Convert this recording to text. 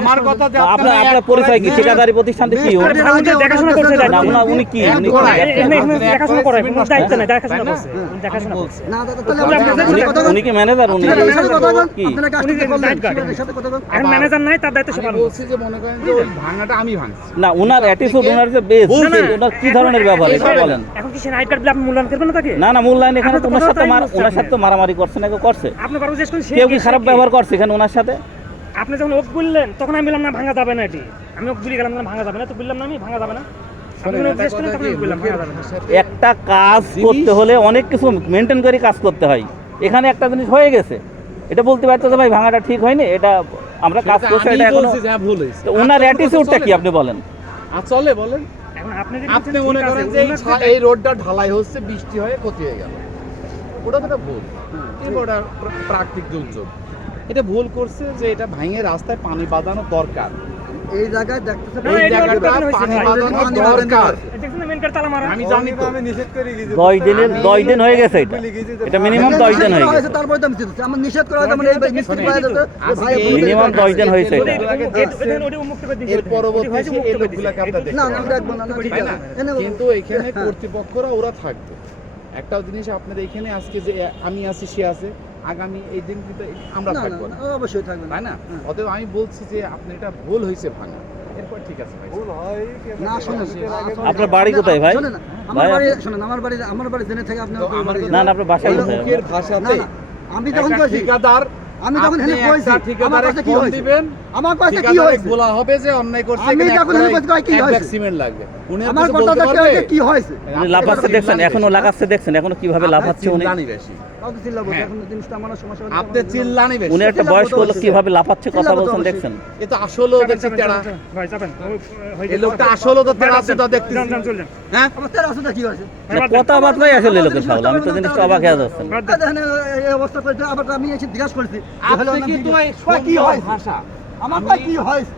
আমার কথা যে আপনার পরিচয় কি? ঠিকাদারি প্রতিষ্ঠানটি কি? দেখাশোনা করছে, না উনি কি? উনি দেখাশোনা করে, কোনো দায়িত্ব নাই, দেখাশোনা করছে, দেখাশোনা করছে। উনি কি ম্যানেজার? উনি কি? এখন ম্যানেজার নাই, তার দায়িত্ব সে আমি পালন বলছি যে মনে করেন যে ওই ভাঙাটা আমি ভাঙছি। না উনার অ্যাটিটিউড, উনার যে বেস, ওনার কি ধরনের ব্যবহার এটা বলেন। এখন কি সে নাইট কার্ড আপনি মূল্যায়ন করবেন না তাকে? না না, মূল্যায়ন এখানে আপনার তো ওনার সাথে কথাটাই ওনার সাথে তো মারামারি করছে না, কেউ করছে? আপনি বারবার জিজ্ঞেস করেন কেউ কি খারাপ ব্যবহার করছে এখানে ওনার সাথে? আপনি যখন ওক বললেন তখন আমি বললাম না ভাঙা যাবে না, এটি আমি ওক বলে গেলাম না ভাঙা যাবে না, তো বললাম না আমি ভাঙা যাবে না। আপনি যখন জিজ্ঞেস করেন তখন আমি বললাম ভাঙা যাবে না। একটা কাজ করতে হলে অনেক কিছু মেনটেন করে কাজ করতে হয়। এখানে একটা জিনিস হয়ে গেছে, এটা বলতে পারতো যে ভাই ভাঙাটা ঠিক হয়নি, এটা আমরা কাজ করছি, এটা এখনো ভুল হয়েছে। তো ওনার অ্যাটিটিউডটা কি আপনি বলেন? চলে বলেন। এখন আপনি যদি আপনি মনে করেন যে এই রোডটা ঢালাই হচ্ছে, বৃষ্টি হয়ে ক্ষতি হয়ে গেল, ওটা তো একটা ভুল। ওটা প্রাকৃতিক দুর্যোগ, এটা ভুল করছে যে এটা ভাঙে রাস্তায় পানি বাঁধানো দরকার। এই জায়গায় দেখতেছে না, এই এটা জায়গাটা অর্ডার করা পানি হয়েছে, বাঁধানো দরকার। দেখছেন না মেন কার্ড তালা মারা। আমি জানি তো। 10 দিন হয়ে গেছে, এটা মিনিমাম 10 দিন হয়ে গেছে, তারপরে তো আমি চিন্তা আমার নিষেধ করা হয়েছে, মানে এই মিস্ত্রি করা যাচ্ছে ভাই মিনিমাম 10 দিন হয়েছে এটা। ওটা উন্মুক্ত করে দিয়েছে, এর পরবর্তীতে এই লোকগুলোকে আপনারা না দেখবেন, না দেখবো না, ঠিক তাই আছে না? কিন্তু এখানে কর্তৃপক্ষরা ওরা থাকবে। একটা জিনিস আপনাদের এখানে আজকে যে আমি আছি, সে আছে, আগামী এই দিনটিতে আমরা না থাকবো না, না অবশ্যই থাকবে তাই না? অতএব আমি বলছি যে আপনি এটা ভুল হয়েছে ভাঙা, এরপর ঠিক আছে ভাই। না শুনুন আপনার বাড়ি কোথায় ভাই? শুনুন আমার বাড়ি শুনুন, আমার বাড়ি জেনে থেকে আপনি না না, আপনার বাসা কোথায়? মুখের ভাষাতে আমি যখন একটা কইছি ঠিকাদার, আমি যখন আপনি হেলে কইছি একটা আমার ঠিকাদারে কাছে কি ফোন হয়েছে দিবেন, আমার কাছে কি ঠিকাদারে হয়েছে বলা হবে যে অন্যায় করছে, আমি এখানে যখন এক হেলে কইছি কি এক হয়েছে ব্যাগ সিমেন্ট লাগবে। উনি আর আমার কিছু কথা বলতে কি পারবে? হয়েছে কি হয়েছে উনি লাফাচ্ছে দেখছেন, এখনো লাগাচ্ছে দেখছেন, এখনো কিভাবে লাফাচ্ছে উনি। চিল্লানি বেশি, কত চিল্লাবো হ্যাঁ। এখন জিনিসটা আমার সমস্যা হচ্ছে আপনি চিল্লানি বেশি। উনি একটা বয়স্ক লোক কিভাবে লাফাচ্ছে কথা চিল্লাবো তো বলছেন অবশ্যই। দেখছেন। এ তো আসলেও দেখছি তেরা, ভাই যাবেন এই লোকটা আসলেও তো তেরা আছে তো দেখতেছি। চললেন হ্যাঁ, আমার তেরা আসলে কি হয়েছে কথাবার্তাই আসলে লোকের সামনে, আমি তো জিনিসটা অবাক হয়ে যাচ্ছেন। দেখেন এই অবস্থা করে আবার আমি এসে জিজ্ঞাসা করেছি যে হলো আপনি না কিন্তু কি এই কি সুন্দর হয়েছে ভাষা, আমার আমি- কি হয়েছে